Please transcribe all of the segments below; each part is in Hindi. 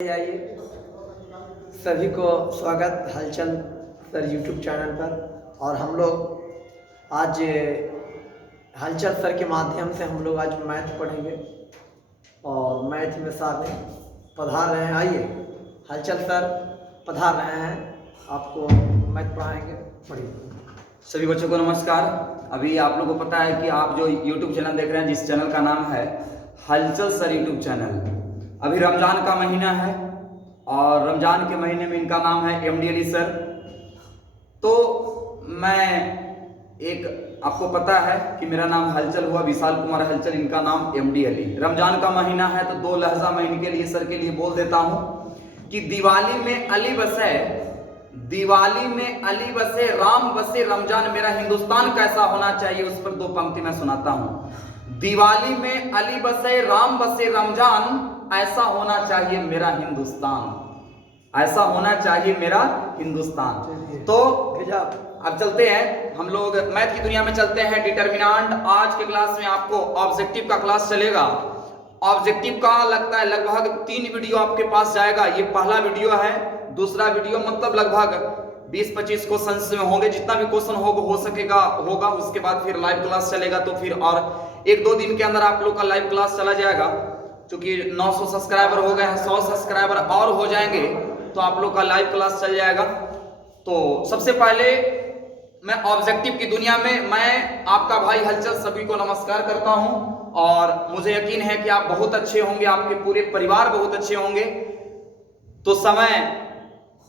आइए सभी को स्वागत हलचल सर यूट्यूब चैनल पर। और हम लोग आज हलचल सर के माध्यम से हम लोग आज मैथ पढ़ेंगे और मैथ में साथ पधार रहे हैं। आइए हलचल सर पधार रहे हैं, आपको मैथ पढ़ाएंगे। पढ़िए। सभी बच्चों को नमस्कार। अभी आप लोगों को पता है कि आप जो YouTube चैनल देख रहे हैं, जिस चैनल का नाम है हलचल सर यूट्यूब चैनल, अभी रमजान का महीना है और रमजान के महीने में इनका नाम है MD अली सर। तो मैं आपको पता है कि मेरा नाम हलचल हुआ, विशाल कुमार हलचल, इनका नाम MD अली। रमजान का महीना है तो दो लहजा मैं इनके लिए सर के लिए बोल देता हूं कि दिवाली में अली बसे, दिवाली में अली बसे, राम बसे रमजान, मेरा हिंदुस्तान कैसा होना चाहिए उस पर दो पंक्ति मैं सुनाता हूं। दिवाली में अली बसे, राम बसे रमजान, ऐसा होना चाहिए मेरा हिंदुस्तान, ऐसा होना चाहिए मेरा हिंदुस्तान। तो अब चलते हैं, हम लोग मैथ की दुनिया में चलते हैं। डिटर्मिनेंट, आज के क्लास में आपको ऑब्जेक्टिव का क्लास चलेगा। ऑब्जेक्टिव का लगता है लगभग 3 वीडियो आपके पास जाएगा। ये पहला वीडियो है, दूसरा वीडियो मतलब लगभग 20-25 क्वेश्चन में होंगे, जितना भी क्वेश्चन हो सकेगा होगा। उसके बाद फिर लाइव क्लास चलेगा, तो फिर और 1-2 दिन के अंदर आप लोग का लाइव क्लास चला जाएगा। क्योंकि 900 सब्सक्राइबर हो गए हैं, 100 सब्सक्राइबर और हो जाएंगे तो आप लोग का लाइव क्लास चल जाएगा। तो सबसे पहले मैं ऑब्जेक्टिव की दुनिया में मैं आपका भाई हलचल सभी को नमस्कार करता हूं और मुझे यकीन है कि आप बहुत अच्छे होंगे, आपके पूरे परिवार बहुत अच्छे होंगे। तो समय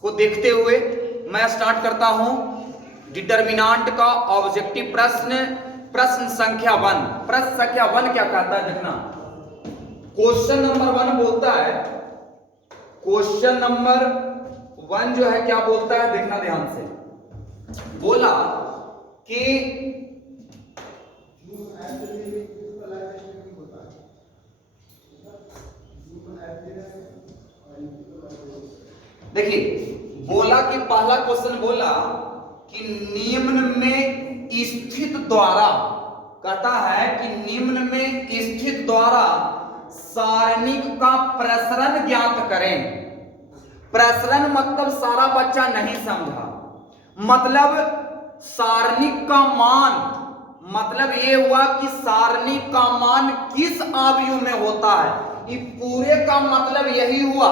को देखते हुए मैं स्टार्ट करता हूं डिटर्मिनेंट का ऑब्जेक्टिव प्रश्न। प्रश्न संख्या 1। प्रश्न संख्या 1 क्या कहता है देखना। क्वेश्चन नंबर 1 बोलता है, क्वेश्चन नंबर 1 जो है क्या बोलता है देखना ध्यान से। बोला कि देखिए, बोला कि पहला क्वेश्चन बोला कि निम्न में स्थित द्वारा, कहता है कि निम्न में स्थित द्वारा सारणिक का प्रसरण ज्ञात करें। प्रसरण मतलब सारा बच्चा नहीं समझा, मतलब सारणिक का मान, मतलब ये हुआ कि सारणिक का मान किस आव्यूह में होता है। ये पूरे का मतलब यही हुआ।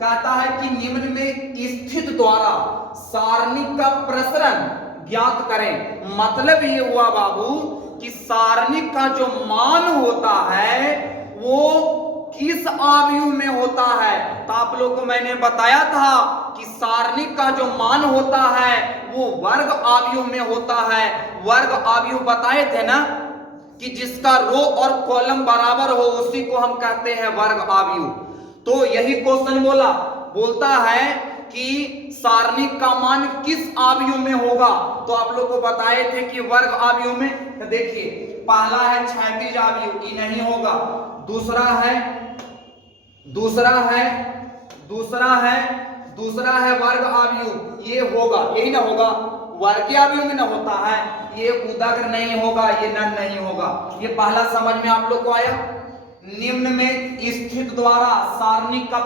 कहता है कि निम्न में स्थित द्वारा सारणिक का प्रसरण ज्ञात करें, मतलब ये हुआ बाबू कि सारणिक का जो मान होता है वो किस आव्यूह में होता है। तो आप लोगों को मैंने बताया था कि सारणिक का जो मान होता है वो वर्ग आव्यूह में होता है। वर्ग आव्यूह बताए थे ना कि जिसका रो और कॉलम बराबर हो उसी को हम कहते हैं वर्ग आव्यूह। तो यही क्वेश्चन बोलता है कि सारणिक का मान किस आव्यूह में होगा। तो आप लोग को बताए थे कि वर्ग आव्यूह में। तो देखिए, पहला है क्षैतिज आव्यूह, ये नहीं होगा। दूसरा है वर्ग आव्यूह, ये होगा, यही ना होगा। वर्ग आव्यूह में ना होता है, ये उदग्र नहीं होगा, ये नन नहीं होगा। ये पहला समझ में आप लोग को आया। निम्न में स्थित द्वारा सारणिक का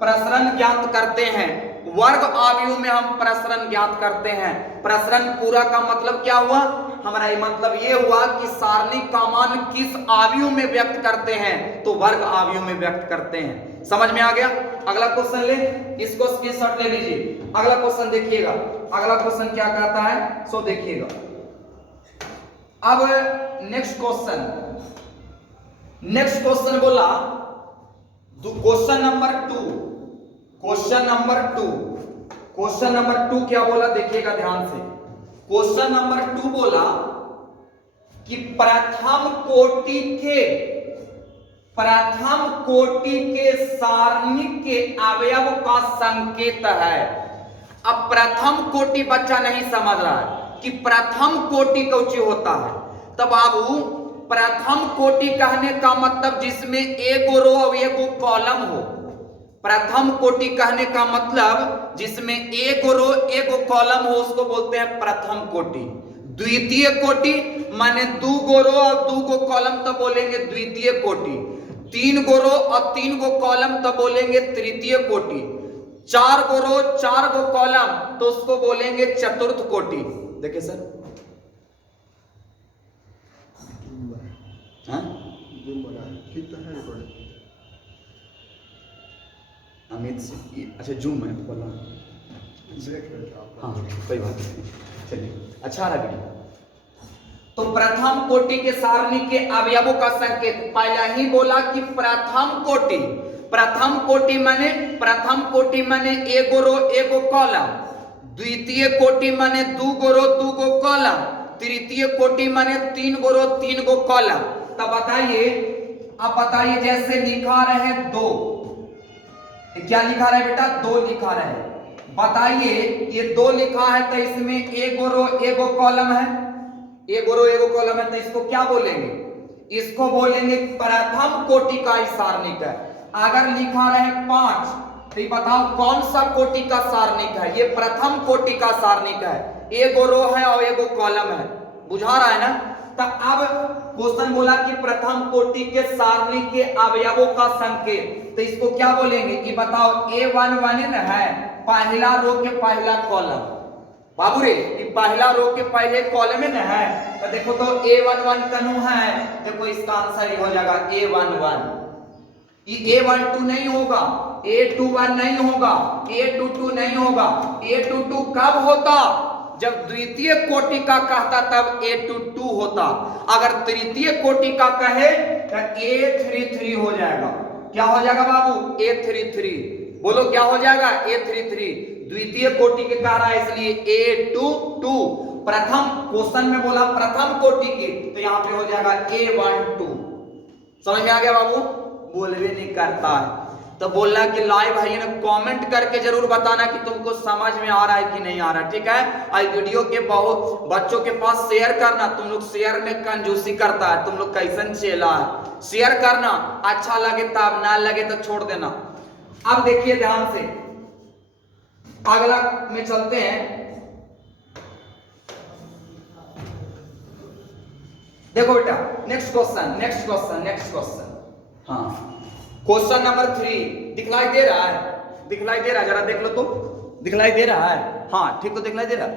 प्रसरण ज्ञात करते हैं। वर्ग आव्यूह में हम प्रसरण ज्ञात करते हैं। प्रसरण पूरा का मतलब क्या हुआ हमारा, मतलब ये हुआ कि सारणिक का मान किस आव्यूह में व्यक्त करते हैं, तो वर्ग आव्यूह में व्यक्त करते हैं। समझ में आ गया। अगला क्वेश्चन ले, इसको स्क्रीनशॉट ले लीजिए। अगला क्वेश्चन देखिएगा, अगला क्वेश्चन क्या कहता है सो देखिएगा। अब नेक्स्ट क्वेश्चन बोला क्वेश्चन नंबर 2 क्या बोला देखिएगा ध्यान से। क्वेश्चन नंबर 2 बोला कि प्रथम कोटि के सारणिक के अवयव का संकेत है। अब प्रथम कोटि बच्चा नहीं समझ रहा है कि प्रथम कोटि कौची होता है। तब बाबू प्रथम कोटि कहने का मतलब जिसमें एक रो और एक कॉलम हो। प्रथम कोटि कहने का मतलब जिसमें एक रो एक कॉलम हो, उसको बोलते हैं प्रथम कोटि। द्वितीय कोटि माने 2 रो और 2 कॉलम, तो बोलेंगे द्वितीय कोटि। 3 गो रो और 3 गो कॉलम तो बोलेंगे तृतीय कोटि। 4 गो रो 4 गो कॉलम तो उसको बोलेंगे चतुर्थ कोटि। देखिए सर, हाँ अमित से अच्छा जूम है बोला, हाँ कोई बात नहीं, चलिए अच्छा रहा वीडियो। तो प्रथम कोटि के सारणी के अवयवों का संकेत पहले ही बोला कि प्रथम कोटि। प्रथम कोटि माने एगो रो एगो कॉलम, द्वितीय कोटि माने 2 गो रो 2 गो कॉलम, तृतीय कोटि माने 3 गो रो 3 गो कॉलम। तब बताइए, अब बताइए जैसे लिखा रहे 2, क्या लिखा रहे बेटा? 2 लिखा रहे। बताइए ये 2 लिखा है तो इसमें एगो रो एगो कॉलम है, एगो रो एगो कॉलम है, तो इसको क्या बोलेंगे? इसको बोलेंगे प्रथम कोटि का सारणिक है। अगर लिखा रहे 5 तो बताओ कौन सा कोटि का सारणिक है? ये प्रथम कोटि का सारणिक है, एगो रो है और एगो कॉलम है। बुझा रहा है ना? तो अब क्वेश्चन बोला कि प्रथम कोटि के सारणी के अवयवों का संकेत, तो इसको क्या बोलेंगे? कि बताओ A11 है पहला रो के पहला कॉलम। बाबू रे ये पहला रो के पहले कॉलम में है, तो देखो तो A11 कनु है, देखो इसका आंसर ये हो जाएगा A11। ये A12 नहीं होगा, A21 नहीं होगा, A22 नहीं होगा। A22 कब होता? जब द्वितीय कोटि का कहता तब A22 होता। अगर तृतीय कोटि का कहे तो A33 हो जाएगा। क्या हो जाएगा बाबू? A33। बोलो क्या हो जाएगा? A33। द्वितीय कोटि के कह रहा है इसलिए A22। प्रथम क्वेश्चन में बोला प्रथम कोटि के, तो यहां पे हो जाएगा A12। समझ में आ गया बाबू? बोल भी नहीं करता है तो बोलना कि लाइव भाई ने कमेंट करके जरूर बताना कि तुमको समझ में आ रहा है कि नहीं आ रहा। ठीक है, आज वीडियो के बहुत बच्चों के पास शेयर करना। तुम लोग शेयर में कंजूसी करता है, तुम लोग कैसन चेला है। शेयर करना, अच्छा लगे तब, ना लगे तो छोड़ देना। अब देखिए ध्यान से, अगला में चलते हैं। देखो बेटा नेक्स्ट क्वेश्चन। हाँ क्वेश्चन नंबर 3 दिखलाई दे रहा है? दिखलाई दे रहा है? जरा देख लो तो, दिखलाई दे रहा है? हाँ ठीक तो दिखलाई दे रहा है,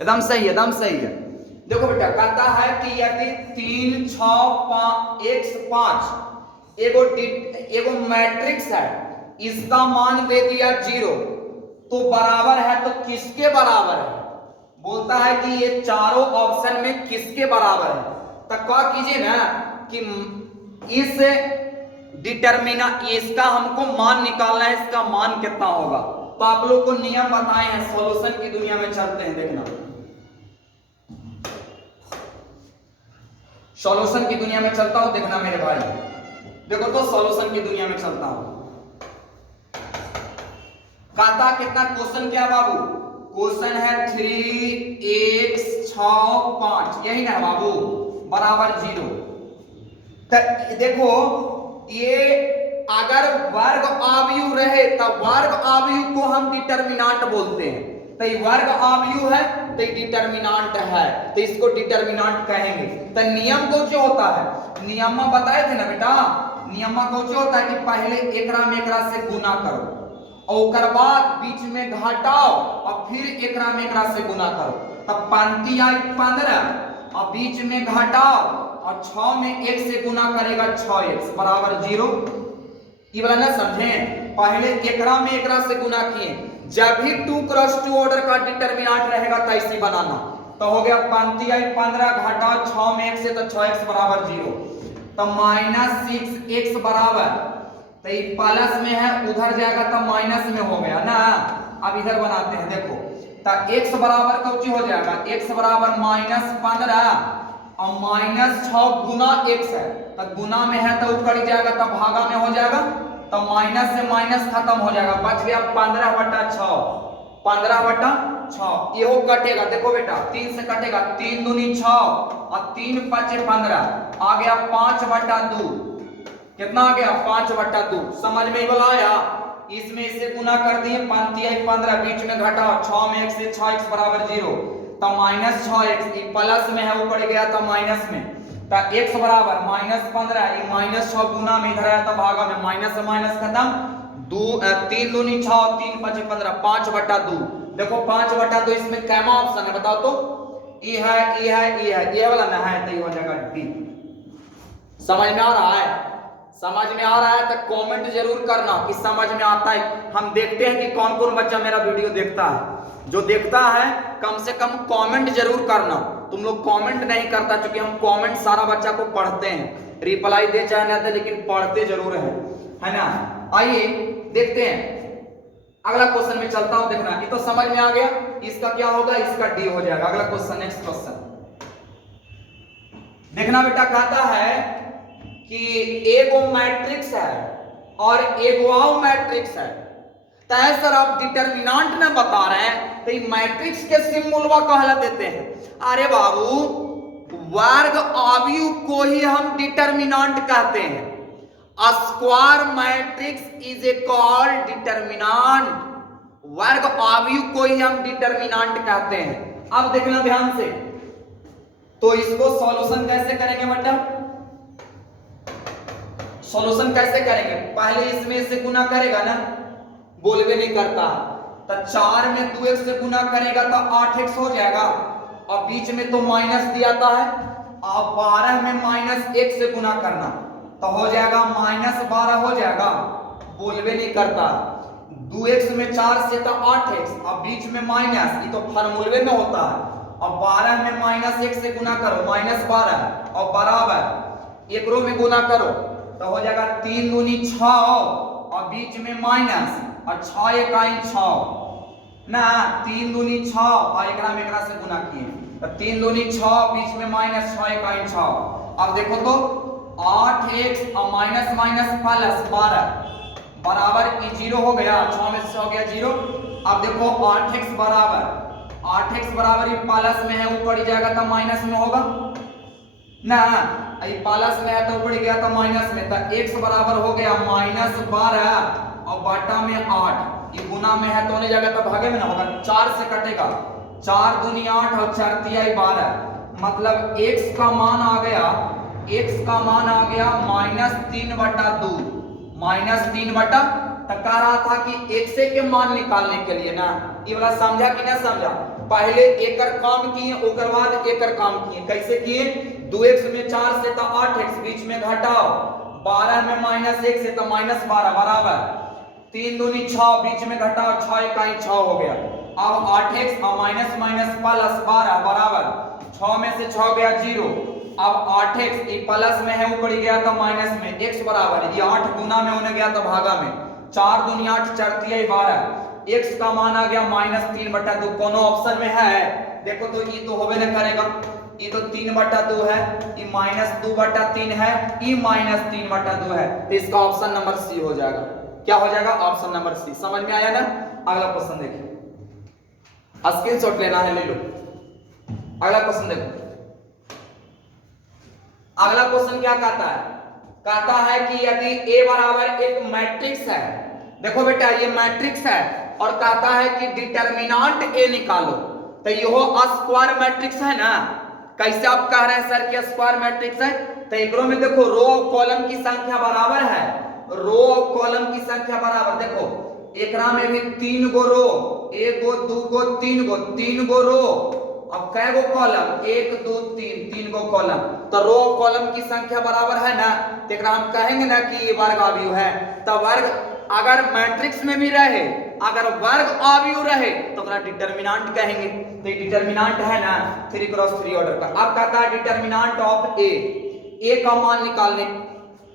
एकदम सही है, एकदम सही है। देखो बेटा कहता है कि यदि 3 6 5 x 5 एगो मैट्रिक्स है, इसका मान दे दिया 0 तो बराबर है, तो किसके बराबर है? बोलता है कि ये चारों ऑप्शन में किसके बराबर है? तो क्या कीजिए ना कि इस डिटरमिना, इसका हमको मान निकालना है, इसका मान कितना होगा। तो आप लोग को नियम बताए हैं, सॉल्यूशन की दुनिया में चलते हैं। देखना सॉल्यूशन की दुनिया में चलता हूं, देखना मेरे भाई। देखो तो सॉल्यूशन की दुनिया में चलता हूं। कहता कितना क्वेश्चन क्या बाबू? क्वेश्चन है 3x 6 5, यही ना बाबू, बराबर 0। तो देखो ये अगर वर्ग आव्यूह रहे तब वर्ग आव्यूह को हम डिटरमिनेंट बोलते हैं। तो ये वर्ग आव्यूह है तो ये डिटरमिनेंट है, तो इसको डिटरमिनेंट कहेंगे। तो नियम कौन होता है? नियम में बताए थे ना बेटा, नियम में कौन होता है कि पहले एकरा में एकरा से गुना करो और उसके बाद बीच में घटाओ और फिर एकरा में एकरा से गुना करो। तब 5 आई 15 और बीच में घटाओ और 6 में 1 से गुना करेगा 6x बराबर 0। ये वाला ना समझे? पहले एकरा में एकरा से गुना किए, जब भी 2 क्रॉस 2 ऑर्डर का डिटरमिनेंट रहेगा तो ऐसे बनाना। तो हो गया 5 आई 15 घटाओ 6 में 1 से, तो 6x बराबर 0। तो -6x बराबर, तो ये प्लस में है उधर जाएगा तो माइनस में हो गया ना। अब इधर बनाते हैं, देखो तो x बराबर कौची हो जाएगा? x बराबर -15 और -6 गुना x है, तो गुना में है तो ऊपर जाएगा तो भागा में हो जाएगा, तो माइनस से माइनस खत्म हो जाएगा, बच गया 15/6। 15/6 ये हो कटेगा। देखो बेटा 3 से कटेगा, 3 दूनी 6 और 3 5 15, आ गया 5/2। कितना आ गया? 5/2। समझ में बोला आया? इसमें इसे गुना कर दिए, 5 आई 15, बीच में घटाओ 6 में 1 से, 6x बराबर 0, तो -6x प्लस में है ऊपर गया तो माइनस में, तो x बराबर -15, ये -6 गुना में इधर आया था भागा में, माइनस से माइनस खत्म, 3 दूनी 6, 3 5 15, 5/2। देखो 5/2 इसमें कैमा ऑप्शन है बताओ तो? ई है, ई है, ई है, ये वाला ना है तो ये हो जाएगा डी। समझ में आ रहा है? समझ में आ रहा है तो कमेंट जरूर करना कि समझ में आता है। हम देखते हैं कि कौन कौन बच्चा मेरा वीडियो देखता है। जो देखता है कम से कम कमेंट जरूर करना। तुम लोग कमेंट नहीं करता, क्योंकि हम कमेंट सारा बच्चा को पढ़ते हैं, रिप्लाई दे चाहे ना दे लेकिन पढ़ते जरूर है ना। आइए देखते हैं, अगला क्वेश्चन में चलता हूं, देखना ये तो समझ में आ गया। इसका क्या होगा? इसका डी हो जाएगा। अगला क्वेश्चन, नेक्स्ट क्वेश्चन देखना बेटा, कहता है कि एगो मैट्रिक्स है और एगो मैट्रिक्स है, तो सर आप डिटरमिनेंट में बता रहे हैं तो मैट्रिक्स के सिंबलवा कहला देते हैं। अरे बाबू, वर्ग अवयव को ही हम डिटरमिनेंट कहते हैं। Square matrix is a called determinant. वर्ग अवयव को ही हम डिटरमिनेंट कहते हैं। अब देखना ध्यान से, तो इसको सॉल्यूशन कैसे करेंगे बेटा? सॉल्यूशन कैसे करेंगे? पहले इसमें से गुना करेगा ना, बोलवे नहीं करता, तो 4 में 2x से गुना करेगा तो 8x हो जाएगा, और बीच में तो माइनस दिया था है, अब 12 में -1 से गुना करना तो हो जाएगा -12 हो जाएगा, बोलवे नहीं करता। 2x में 4 से तो 8x, अब बीच में माइनस, ये तो फार्मूले में होता है। अब 12 में -1 से गुना करो, -12, और बराबर एक रो में गुना करो तो हो जाएगा 3 दूनी 6, और बीच में माइनस, और 6 इकाई 6 ना, 3 दूनी 6, और एकरा में एकरा से गुना किए तो 3 दूनी 6, बीच में माइनस, 6 इकाई 6। अब देखो तो 8x और माइनस माइनस प्लस 12 बराबर, ये 0 हो गया, 6 में से हो गया 0। अब देखो 8x बराबर ये प्लस में है, ऊपर ही जाएगा तो माइनस में होगा ना, ये प्लस में है तो ऊपर गया तो माइनस में, तो x बराबर हो गया -12 और बटा में 8, ये गुना में है तो होने जाएगा तो भागे में ना होगा, 4 से कटेगा, 4 दूनी 8 और 4 तिया 12, मतलब x का मान आ गया, x का मान आ गया -3/2, -3/, तो कह रहा था कि x के मान निकालने के लिए ना, ये वाला समझा कि ना समझा? पहले एकर काम किए, ओकर बाद एकर काम किए। कैसे किए? 2x में 4 से तो 8x, बीच में घटाओ, 12 में -1 से तो -12 बराबर, 3 दूनी 6, बीच में घटाओ, 6 इकाई 6 हो गया। अब 8x और माइनस माइनस प्लस 12 बराबर, 6 में से 6 गया 0। अब 8x ये प्लस में है, ऊपर गया तो माइनस में, x बराबर ये 8 गुना में होने गया तो भागा में, 4 दूनी 8, 4 तिया 12, x का मान आ गया -3/2। कोनो ऑप्शन में है? देखो तो ये तो होबे न करेगा, ये तो 3/2 है, ये -2/3 है, ये -3/2 है, तो इसका ऑप्शन नंबर सी हो जाएगा। क्या हो जाएगा? Option number C. समझ में आया ना? अगला क्वेश्चन देखिए, स्क्रीनशॉट लेना है ले लो। अगला क्वेश्चन देखो, अगला क्वेश्चन क्या कहता है? कहता है कि यदि a बराबर एक मैट्रिक्स है, देखो बेटा ये मैट्रिक्स है, और कहता है कि डिटरमिनेंट a निकालो, तो ये हो स्क्वायर मैट्रिक्स है ना। कैसे आप कह रहे हैं सर कि स्क्वायर मैट्रिक्स है? तो एकरो में देखो रो और कॉलम की संख्या बराबर है, रो और कॉलम की संख्या बराबर, देखो एकरा में भी 3 गो रो, 1 गो 2 गो 3 गो, 3 गो रो, अब कै गो कॉलम? 1 2 3, 3 गो कॉलम, तो रो और कॉलम की संख्या बराबर है ना, तो एकरा हम कहेंगे ना कि ये वर्ग अवयव है। तो वर्ग अगर मैट्रिक्स में भी रहे, अगर वर्ग अवयव रहे तो अपना डिटरमिनेंट कहेंगे, तो ये डिटरमिनेंट है ना 3x3 ऑर्डर का। अब कहता है डिटरमिनेंट ऑफ ए का मान निकालने,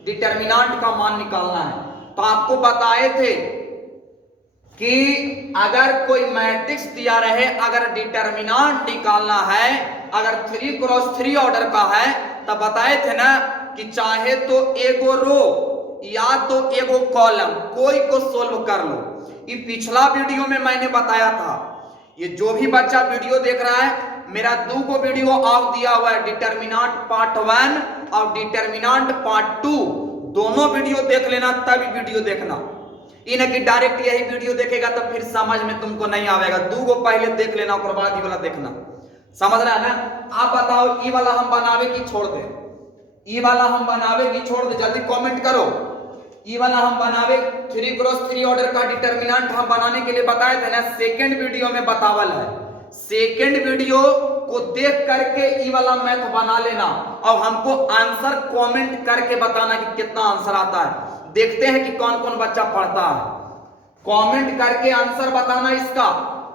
डिटरमिनेंट का मान निकालना है। तो आपको बताए थे कि अगर कोई मैट्रिक्स दिया रहे, अगर डिटरमिनेंट निकालना है, अगर 3x3 ऑर्डर का है, तो बताए थे ना कि चाहे तो एगो रो या तो एगो कॉलम कोई को सोल्व कर लो। ये पिछला वीडियो में मैंने बताया था, ये जो भी बच्चा वीडियो देख रहा है, मेरा 2 को वीडियो ऑफ दिया हुआ है, डिटरमिनेंट पार्ट 1 और डिटरमिनेंट पार्ट 2, दोनों वीडियो देख लेना, तभी वीडियो देखना। ये ना कि डायरेक्ट यही वीडियो देखेगा तो फिर समझ में तुमको नहीं आवेगा। 2 को पहले देख लेना, और बाद ये वाला देखना। समझ रहा है ना? आप बताओ ये वाला हम बनावे कि छोड़ दे? ई वाला हम बनावे कि छोड़ दे, जल्दी कमेंट करो। ई वाला हम बनावे 3x3 ऑर्डर का डिटर्मिनेंट हम बनाने के लिए बताए थे ना, सेकंड वीडियो में बतावल है। सेकंड वीडियो को देख करके ई वाला मैथ बना लेना और हमको आंसर कमेंट करके बताना कि कितना आंसर आता है। देखते हैं कि कौन कौन बच्चा पढ़ता है, कमेंट करके आंसर बताना इसका।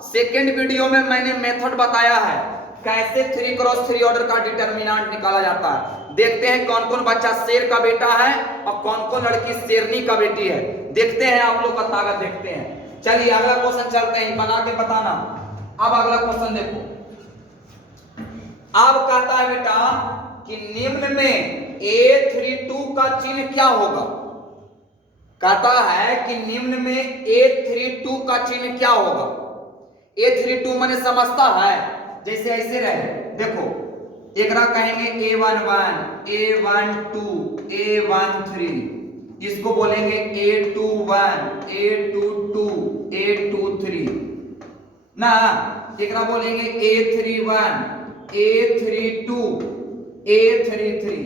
सेकंड वीडियो में मैंने मेथड बताया है कैसे 3x3 ऑर्डर का डिटर्मिनेंट निकाला जाता है। देखते हैं कौन कौन बच्चा शेर का बेटा है और कौन कौन लड़की शेरनी का बेटी है। देखते हैं आप लोग का ताकत, देखते हैं। चलिए अगला क्वेश्चन चलते हैं, बना के बताना। अब अगला क्वेश्चन देखो, अब कहता है बेटा कि निम्न में A32 का चिन्ह क्या होगा। कहता है कि निम्न में A32 का चिन्ह क्या होगा। A32 मैंने समझता है जैसे ऐसे रहे, देखो एक कहेंगे A11, A12, A13, इसको बोलेंगे A21, A22, A23 ना, एक बोलेंगे A31, A32, A33,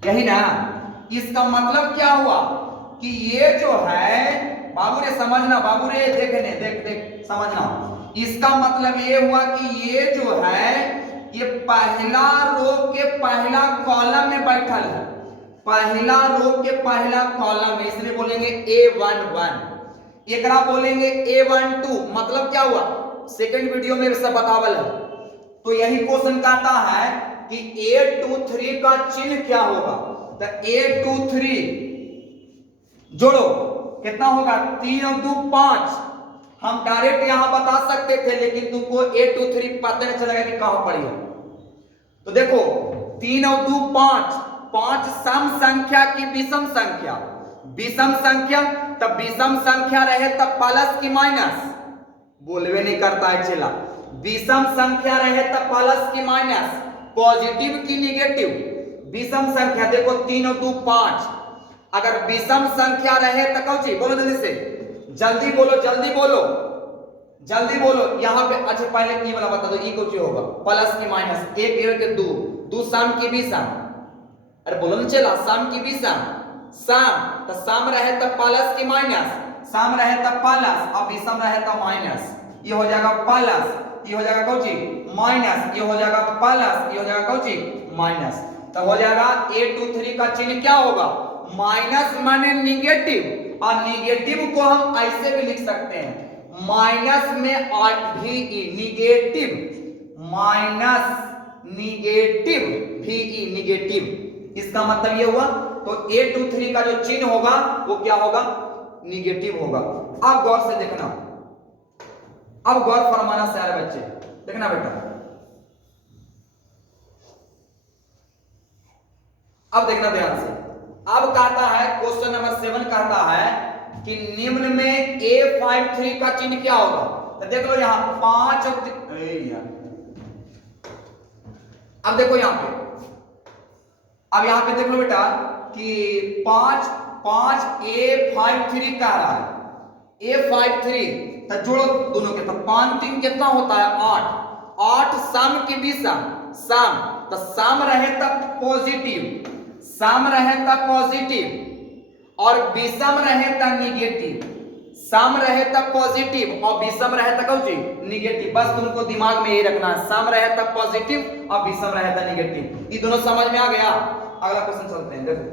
यही ना। इसका मतलब क्या हुआ कि ये जो है, बाबू रे समझना, बाबू रे देखने देख समझना। इसका मतलब ये हुआ कि ये जो है ये पहला रो के पहला कॉलम में बैठल है, पहला रो के पहला कॉलम में, इसलिए बोलेंगे A11। एकरा बोलेंगे A12। मतलब क्या हुआ, सेकंड वीडियो में सब बतावल है। तो यही क्वेश्चन कहता है कि A23 का चिन्ह क्या होगा। तो A23 जोड़ो कितना होगा, 3 और 2 5। हम डायरेक्ट यहां बता सकते थे लेकिन तुमको A23 पता नहीं चलेगा कि कहां पड़ी है। तो देखो 3 और 2 5, 5 सम संख्या की विषम संख्या, विषम संख्या तब विषम संख्या रहे तब प्लस की माइनस, बोलवे नहीं करता है चला। विषम संख्या रहे तब प्लस की माइनस, पॉजिटिव की निगेटिव। विषम संख्या देखो 3 और 2 5, अगर विषम संख्या रहे तो कौन, बोलो जल्दी से, जल्दी बोलो जल्दी बोलो जल्दी बोलो। यहां पे अच्छा पहले ई वाला बता दो, ई कौन होगा, प्लस की माइनस, 1 के 2, 2 सम की विषम, अरे बोलो ना चला, सम की विषम, सम तो सम रहे तब प्लस की माइनस, सम रहे तब प्लस और विषम रहे तब माइनस। ये हो जाएगा प्लस, ये हो जाएगा कौन माइनस, ये हो जाएगा प्लस, ये हो जाएगा कौन माइनस। तो हो जाएगा A23 का चिन्ह क्या होगा, माइनस माने निगेटिव, और निगेटिव को हम ऐसे भी लिख सकते हैं माइनस में VE, negative, minus negative VE, negative. इसका मतलब ये हुआ। तो A23 का जो चिन्ह होगा वो क्या होगा, निगेटिव होगा। अब गौर से देखना, अब गौर फरमाना सारे बच्चे देखना बेटा। अब देखना ध्यान से। अब कहता है क्वेश्चन नंबर 7 कहता है कि निम्न में A53 का चिन्ह क्या होगा। तो देख लो यहां 5, अब देखो यहां पे, अब यहां पे देख लो बेटा कि 5 A53 कह रहा है, A53 तो जोड़ो दोनों के, तो 5 3 कितना होता है 8, 8 सम की विषम, सम तो सम रहे तब पॉजिटिव, सम रहे तब पॉजिटिव और विषम रहे तब निगेटिव, सम रहे तब पॉजिटिव और विषम रहे तब कौन निगेटिव। बस तुमको दिमाग में यही रखना है, सम रहे तब पॉजिटिव और विषम रहे तब निगेटिव। ये दोनों समझ में आ गया। अगला क्वेश्चन चलते हैं, देखो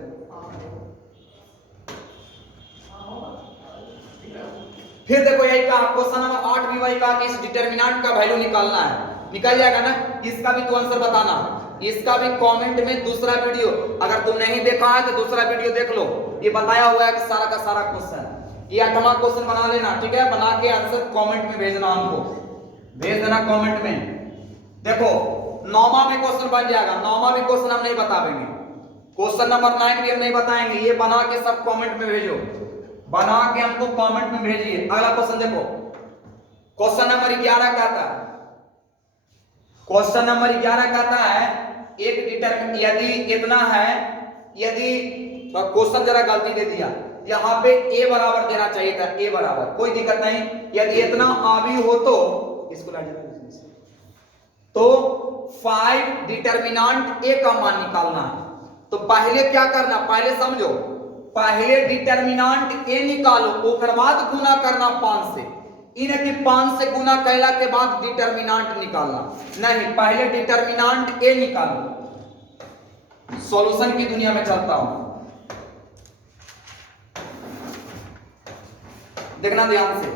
फिर देखो यही कहा क्वेश्चन नंबर 8 भी वही कहा कि इस डिटरमिनेंट का वैल्यू निकालना है, निकल जाएगा ना। इसका भी तो आंसर बताना, इसका भी कमेंट में दूसरा वीडियो, अगर तुम नहीं देखा है तो दूसरा वीडियो देख लो, ये बताया हुआ है कि सारा का सारा क्वेश्चन। ये 8वां क्वेश्चन बना लेना, ठीक है, बना के आंसर कमेंट में भेजना, हमको भेज देना कमेंट में। देखो 9वां भी क्वेश्चन बन जाएगा, 9वां भी क्वेश्चन हम नहीं बता देंगे, क्वेश्चन नंबर 9 भी हम नहीं बताएंगे, ये बना के सब कमेंट में भेजो, बना के हमको कमेंट में भेजिए। अगला क्वेश्चन देखो, क्वेश्चन नंबर 11 कहता है, क्वेश्चन नंबर 11 कहता है एक डिटरमिनेंट, यदि इतना है, यदि क्वेश्चन जरा गलती दे दिया, यहां पे a बराबर देना चाहिए था, a बराबर, कोई दिक्कत नहीं। यदि इतना आवी हो तो इसको तो 5 डिटर्मिनेंट ए का मान निकालना है। तो पहले क्या करना, पहले समझो, पहले डिटर्मिनेंट ए निकालो, ओकर बाद गुना करना 5 से। इन कि 5 से गुना कैला के बाद डिटर्मिनेंट निकालना नहीं, पहले डिटर्मिनेंट ए निकालो। सॉल्यूशन की दुनिया में चलता हूं, देखना ध्यान से,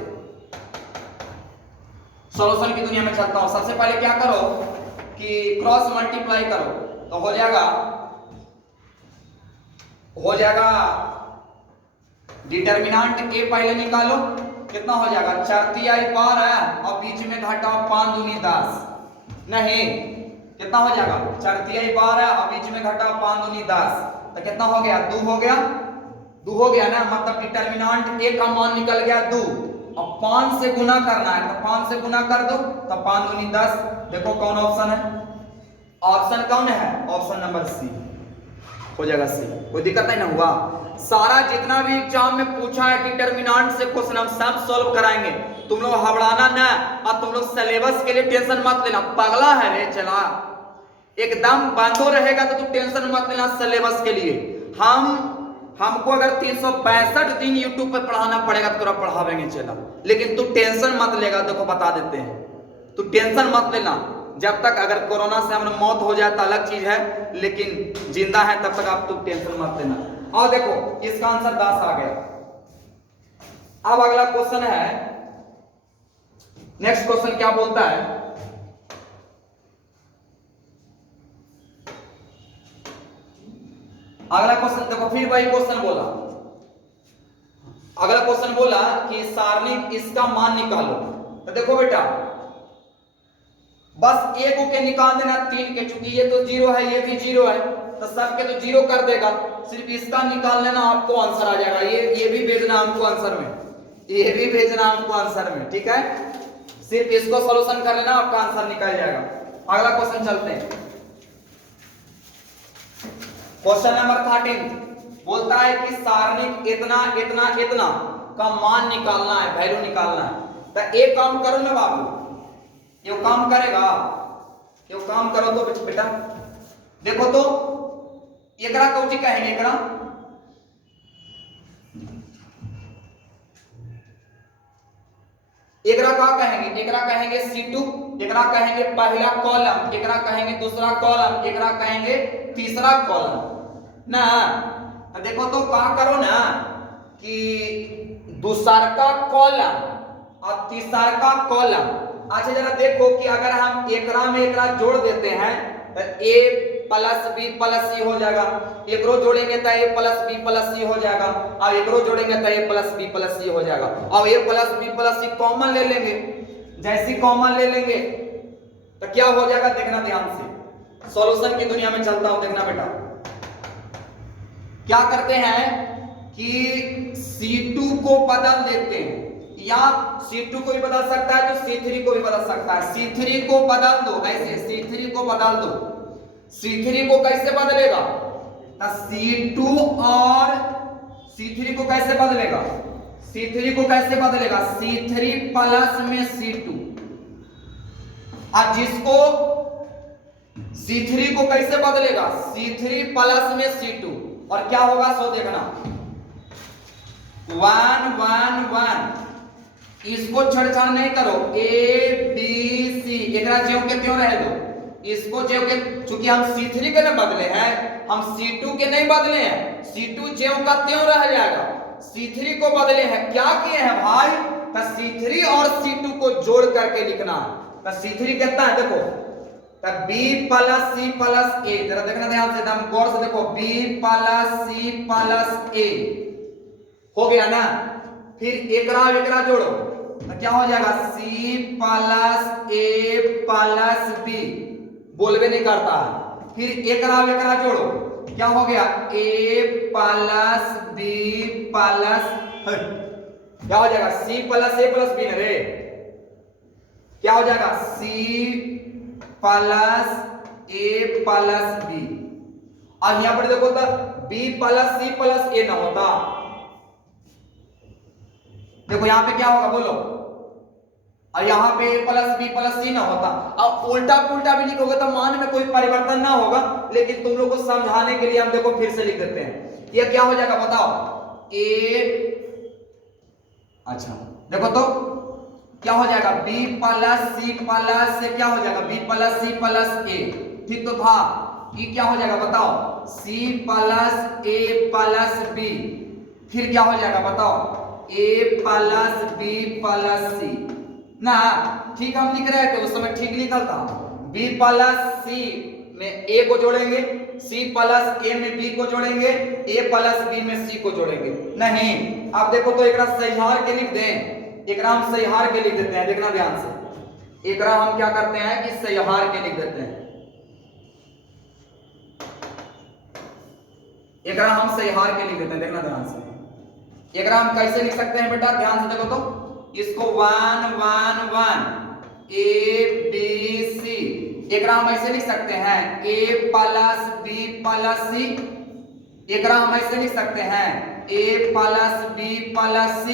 सॉल्यूशन की दुनिया में चलता हूं। सबसे पहले क्या करो कि क्रॉस मल्टीप्लाई करो, तो हो जाएगा डिटर्मिनेंट ए पहले निकालो, कितना हो जाएगा 4 तिहाई 12 और बीच में घटाओ 5 दूनी 10, नहीं कितना हो जाएगा 4 तिहाई 12 और बीच में घटाओ 5 दूनी 10, तो कितना हो गया 2 हो गया, 2 हो गया ना, मतलब डिटर्मिनेंट ए का मान निकल गया 2। अब 5 से गुना करना है, तो 5 से गुना कर दो, तो 5 दूनी 10। देखो कौन ऑप्शन है, ऑप्शन कौन है, ऑप्शन नंबर सी हो जाएगा, सी। कोई दिक्कत नहीं ना हुआ। सारा जितना भी एग्जाम में पूछा है डिटर्मिनेंट से क्वेश्चन हम सब सॉल्व कराएंगे, तुम लोग हबड़ाना ना, और तुम लोग सिलेबस के लिए टेंशन मत लेना। पगला है रे चला, एकदम बंदो रहेगा तो तू टेंशन मत लेना सिलेबस के लिए। हमको अगर 365 दिन यूट्यूब पे पढ़ाना पड़ेगा तो तुरंत पढ़ावेंगे चला, लेकिन तू टेंशन मत लेगा। देखो बता देते हैं, तू टेंशन मत लेना। जब तक अगर कोरोना से हमें मौत हो जाए तो अलग चीज है, लेकिन जिंदा है तब तक आप तू टेंशन मत लेना। और देखो इसका आंसर 10 आ गया। अब अगला क्वेश्चन है, नेक्स्ट क्वेश्चन क्या बोलता है, अगला क्वेश्चन देखो, फिर वही क्वेश्चन बोला, अगला क्वेश्चन बोला कि सारणिक इसका मान निकालो। तो देखो बेटा, बस एक के निकाल देना 3 के, चूंकि ये तो 0 है, ये भी 0 है, तो सबके तो 0 कर देगा, सिर्फ इसका निकाल लेना, आपको आंसर आ जाएगा। ये भी भेजना हमको आंसर में, ये भी भेजना हमको आंसर में, ठीक है। सिर्फ इसको सॉल्यूशन कर लेना, आपका आंसर निकल जाएगा। अगला क्वेश्चन चलते हैं, क्वेश्चन नंबर 13 बोलता है कि सारणिक इतना इतना इतना का मान निकालना है, वैल्यू निकालना है। तो एक काम करो ना बाबू, ये काम करेगा, ये काम करो तो बेटा, देखो तो एकरा कौची कहेंगे, एकरा का कहेंगे, एकरा कहेंगे C2, एकरा कहेंगे पहला कॉलम, एकरा कहेंगे दूसरा कॉलम, एकरा कहेंगे तीसरा कॉलम ना। तो देखो तो क्या करो ना कि दूसरा का कॉलम और तीसरा का कॉलम, अच्छा जरा देखो कि अगर हम एकरा में एकरा जोड़ देते हैं तो a plus B plus C हो जाएगा, एकरो जोड़ेंगे तो a plus B plus C हो जाएगा, और एकरो जोड़ेंगे तो a plus B plus C हो जाएगा, और a plus B plus C common ले लेंगे। जैसी कॉमन ले लेंगे तो क्या हो जाएगा, देखना ध्यान से, सॉल्यूशन की दुनिया में चलता हूं, देखना बेटा। क्या करते हैं कि C2 को बदल देते हैं, या C2 को भी बदल सकता है तो C3 को भी बदल सकता है। C3 को बदल दो, ऐसे C3 को बदल दो। C3 को कैसे बदलेगा, C2 और C3 को कैसे बदलेगा, C3 को कैसे बदलेगा, C3 प्लस में C2, और जिसको C3 को कैसे बदलेगा, C3 प्लस में C2, और क्या होगा सो देखना, 1 1 1, इसको छेड़छाड़ नहीं करो, A B C एकरा ज्यों के त्यों रह दो, इसको ज्यों के, चूंकि हम C3 के ना बदले हैं, हम C2 के नहीं बदले हैं, C2 ज्यों का त्यों रह जाएगा, C3 को बदले हैं। क्या किए हैं भाई, तो C3 और C2 को जोड़ करके लिखना। तो C3 कितना है देखो, तो B plus C plus A, जरा देखना ध्यान से, एकदम गौर से देखो, B plus C plus A हो गया ना। फिर एकरा जोड़ो तो क्या हो जाएगा, C plus A plus B, बोलबे नहीं करता है। फिर एकरा जोड़ो, क्या हो गया, A प्लस B प्लस, क्या हो जाएगा, C plus A plus B, रे क्या हो जाएगा, C plus A plus B। और यहां पर देखो तो B plus C plus A ना होता, देखो यहां पे क्या होगा बोलो, और यहाँ पे a प्लस बी प्लस सी ना होता। अब उल्टा पुल्टा भी लिखोगे तो मान में कोई परिवर्तन ना होगा, लेकिन तुम लोग को समझाने के लिए हम देखो फिर से लिख देते हैं। ये क्या हो जाएगा बताओ, a, अच्छा देखो तो क्या हो जाएगा, b प्लस सी प्लस से क्या हो जाएगा, b plus C plus a, ठीक तो था। ये क्या हो जाएगा बताओ, c plus a plus b, फिर क्या हो जाएगा बताओ, a plus b plus c ना, ठीक हम लिख रहे थे उस समय, ठीक लिखा था। b प्लस c में a को जोड़ेंगे, c प्लस a में b को जोड़ेंगे, a प्लस b में c को जोड़ेंगे। नहीं, अब देखो तो एकरा सही हार के लिख दें, एकरा हम सही हार के लिख देते हैं, देखना ध्यान से। एकरा हम क्या करते हैं कि सही हार के लिख देते हैं, एकरा हम सही हार के लिख देते हैं, देखना ध्यान से। एकरा हम कैसे लिख सकते हैं बेटा, ध्यान से देखो तो, इसको 1 1 1 a b c, एकरा हम ऐसे लिख सकते हैं a plus b plus c, एकरा हम ऐसे लिख सकते हैं a plus b plus c,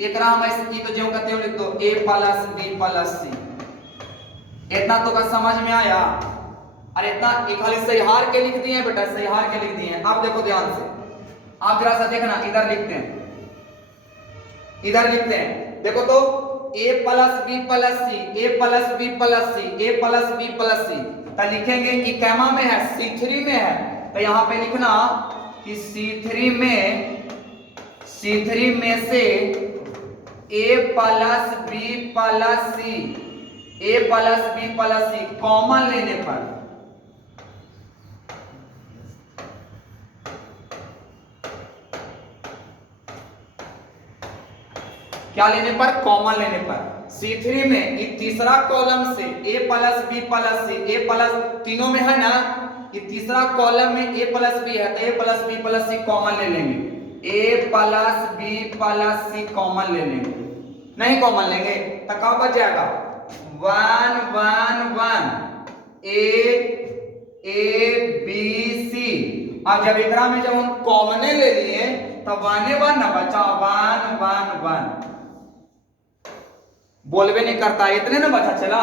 एकरा हम ऐसे की तो जो कहते हो लिख दो a plus b plus c। इतना तो का समझ में आया? अरे इतना खाली सही हार के लिख दिए हैं बेटा, सही हार के लिख दिए हैं। अब देखो ध्यान से, आप जरा सा देखना, इधर लिखते हैं, इधर लिखते हैं, देखो तो a plus B plus C, a plus B plus C, a plus B plus C, तो लिखेंगे कि कैमा में है, C3 में है, तो यहां पे लिखना कि C3 में से a plus B plus C, a plus B plus C common लेने पर, क्या लेने पर, कॉमन लेने पर। C3 में ये तीसरा कॉलम से a plus B plus C, a plus तीनों में है ना, ये तीसरा कॉलम में a प्लस बी है तो a plus B plus C common ले लेंगे, a plus B plus C common ले लेंगे। नहीं कॉमन लेंगे तो क्या बच जाएगा, 1 1 1 a b c। अब जब एकरा में जब हम कॉमन ले लिए तो 1 1 ना बचा, 1 1 1 बोलवे नहीं करता, इतने ना बचा चला,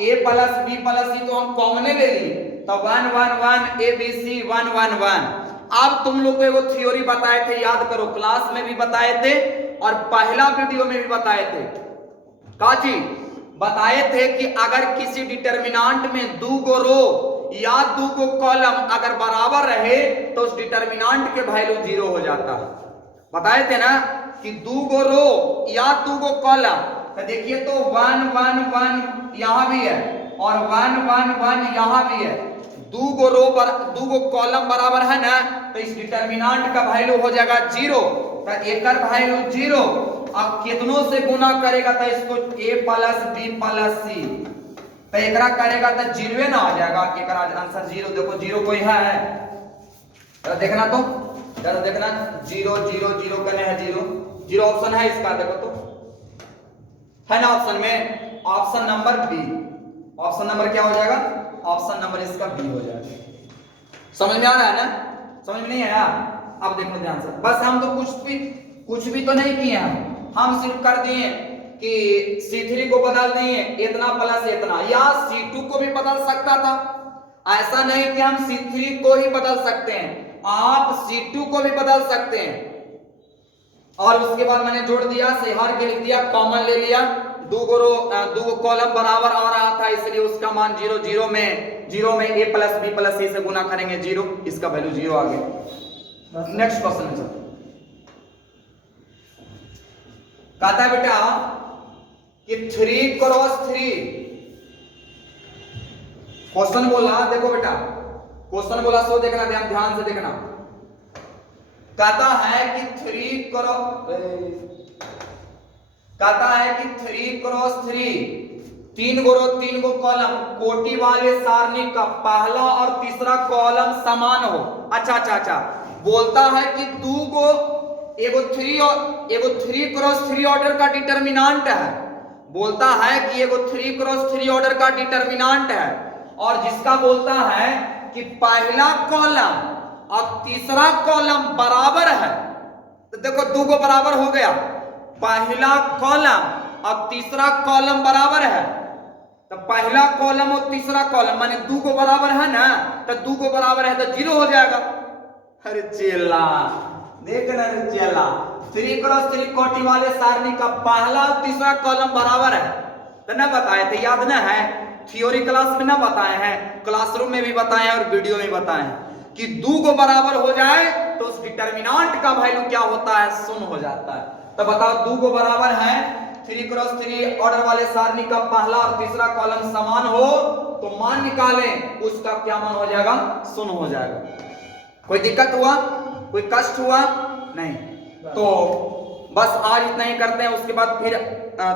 a plus B plus C तो हम कॉमन ले लिए, तो 1 1 1 a b c 1 1 1। अब तुम लोग को एक थ्योरी बताए थे, याद करो, क्लास में भी बताए थे और पहला वीडियो में भी बताए थे। काजी बताए थे कि अगर किसी डिटरमिनेंट में दो गो रो या दो गो कॉलम अगर बराबर रहे तो उस डिटरमिनेंट के वैल्यू 0 हो जाता है। बताए थे ना कि दो गो रो या दो गो कॉलम, तो देखिए तो 1 1 1 यहां भी है और 1 1 1 यहां भी है, दो गो रो पर दो गो कॉलम बराबर है ना, तो इस डिटरमिनेंट का वैल्यू हो जाएगा 0, तो एकर वैल्यू 0। अब कितनों से गुना करेगा तो इसको a plus b plus c, तो एकरा करेगा तो 0 ना आ जाएगा, एकरा आंसर 0। देखो 0 कोई है तो देखना, तो जरा देखना 0 0 0 करने है, 0 0 ऑप्शन है इसका, देखो तो है ना ऑप्शन में, option number B, option number क्या हो जाएगा, ऑप्शन नंबर इसका बी हो जाएगा। समझ में आ रहा है ना, समझ में नहीं आया? अब देखो ध्यान से, बस हम तो कुछ भी तो नहीं किए, हम सिर्फ कर दिए कि C3 को बदल दिए इतना प्लस इतना, या C2 को भी बदल सकता था, ऐसा नहीं कि हम C3 को ही बदल सकते हैं, आप C2 को भी बदल सकते हैं। और उसके बाद मैंने जोड़ दिया, सही हार के लिख दिया, कॉमन ले लिया, दो गो कॉलम बराबर आ रहा था इसलिए उसका मान 0 0 में a प्लस बी प्लस सी से गुना करेंगे 0, इसका वैल्यू 0 आ गया। नेक्स्ट क्वेश्चन में चलते, कहता है बेटा कि 3 क्रॉस 3, क्वेश्चन बोला, देखो बेटा क्वेश्चन बोला, सो देखना, ध्यान से देखना, कहता है कि 3 क्रॉस 3 3 गो कॉलम कोटि वाले सारणी का पहला और तीसरा कॉलम समान हो। अच्छा बोलता है कि एगो 3 क्रॉस 3 ऑर्डर का डिटरमिनेंट है, बोलता है कि एगो 3 क्रॉस 3 ऑर्डर का डिटरमिनेंट है, और जिसका बोलता है कि पहला कॉलम और तीसरा कॉलम बराबर है, तो देखो 2 को बराबर हो गया, पहला कॉलम अब तीसरा कॉलम बराबर है, तो पहला कॉलम और तीसरा कॉलम माने 2 को बराबर है ना, तो 2 को बराबर है तो 0 हो जाएगा। अरे चेला देखना रे चेला, 3x3 कोटि वाले सारणी का पहला और तीसरा कॉलम बराबर है, तो ना बताए थे, याद ना है? थ्योरी क्लास में ना बताए हैं, क्लासरूम में भी बताए हैं और वीडियो में बताए हैं कि 2 को बराबर हो जाए तो उस डिटर्मिनेंट का वैल्यू क्या होता है? 0 हो जाता है। तो बताओ 2 को बराबर है, 3x3 ऑर्डर वाले सारणी का पहला और तीसरा कॉलम समान हो तो मान निकालें, उसका क्या मान हो जाएगा? 0 हो जाएगा। कोई दिक्कत हुआ? कोई कष्ट हुआ? नहीं। तो बस आज इतना ही करते हैं, उसके बाद फिर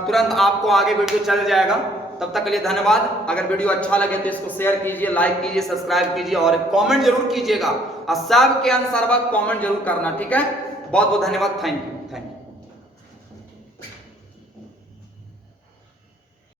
तुरंत आपको आगे वीडियो चल जाएगा। तब तक के लिए धन्यवाद। अगर वीडियो अच्छा लगे तो इसको शेयर कीजिए, लाइक कीजिए, सब्सक्राइब कीजिए और कमेंट जरूर कीजिएगा, और सबके अनुसार कमेंट जरूर करना, ठीक है? बहुत बहुत धन्यवाद, थैंक यू।